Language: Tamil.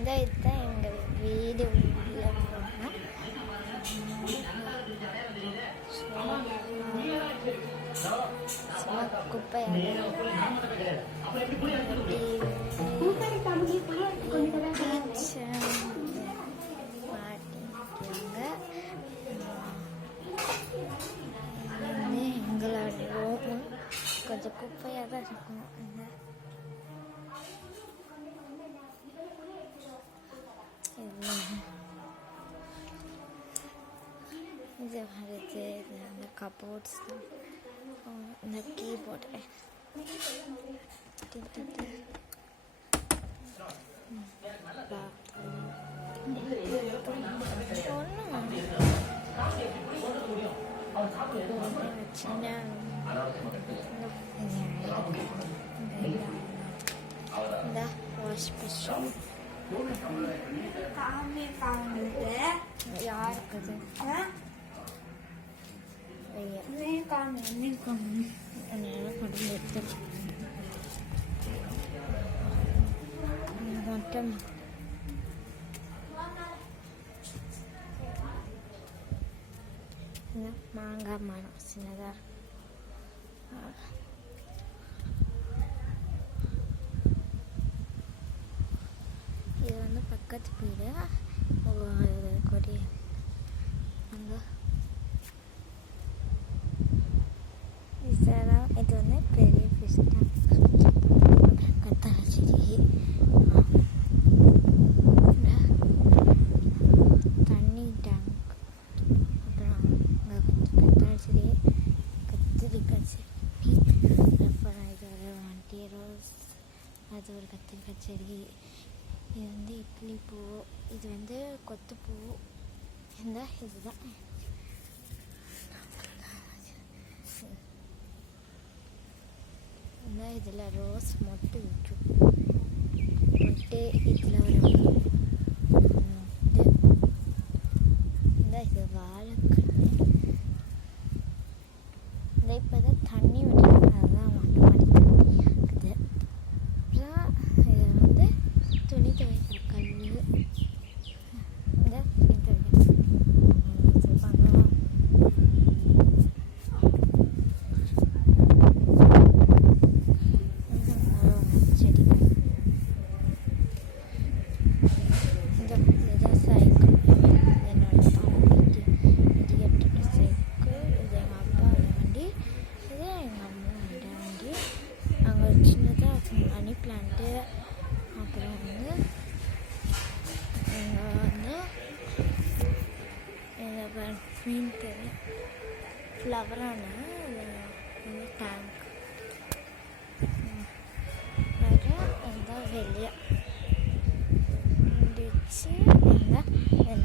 இதுதான் எங்கள் வீடு உள்ள போனால் சும்மா குப்பையாக எங்களோட ரோமும் கொஞ்சம் குப்பையாக தான் இருக்கும். இது வருது அந்த கபோர்ட்ஸ் தான், இந்த கீபோர்டு சின்ன இந்த வாஷ் மிஷின் யாருக்குது மட்டும் மாங்காய் மரம் சின்னதாக இது வந்து பக்கத்து வீடு கொடி அங்கே இது வந்து பெரிய ஃபிஷ் டேங்க் கத்தாழை செடி தண்ணி டேங்க் அப்புறம் அங்கே கொஞ்சம் கத்தாழை செடி கத்திரிக்காய் செடி அப்புறம் இது ஒரு வண்டி ரோஸ் அது ஒரு கத்திரிக்காய் செடி. இது வந்து இட்லி பூ, இது வந்து கொத்துப்பூ. இதுதான் இதில் ரோஸ் மொட்டு விட்டுரும். மொட்டு இதில் ஒரு இது வாழைக்கண்ணு. இப்போ தான் தண்ணி விட்டுருக்கு, அதுதான் மொட்டை மாடிக்குது. அப்புறம் இது வந்து துணி துவைக்கிற கல். இந்த துணி துவைக்கிற வச்சுருப்பாங்க. செடி இதுதான் சைக்கிள், என்னோட பாப்பாக்கு இடியட்டு சைக்கிள். இது எங்கள் அப்பாவோட வண்டி, இது எங்கள் அம்மாவோட வண்டி. அங்கே ஒரு சின்னதாக மணி பிளான்ட்டு. அப்புறம் வந்து இங்கே வந்து இதை மீன் தெரியும் ஃப்ளவரான இது டேங்க். வேறு இந்த வெளியே முடிச்சு இந்த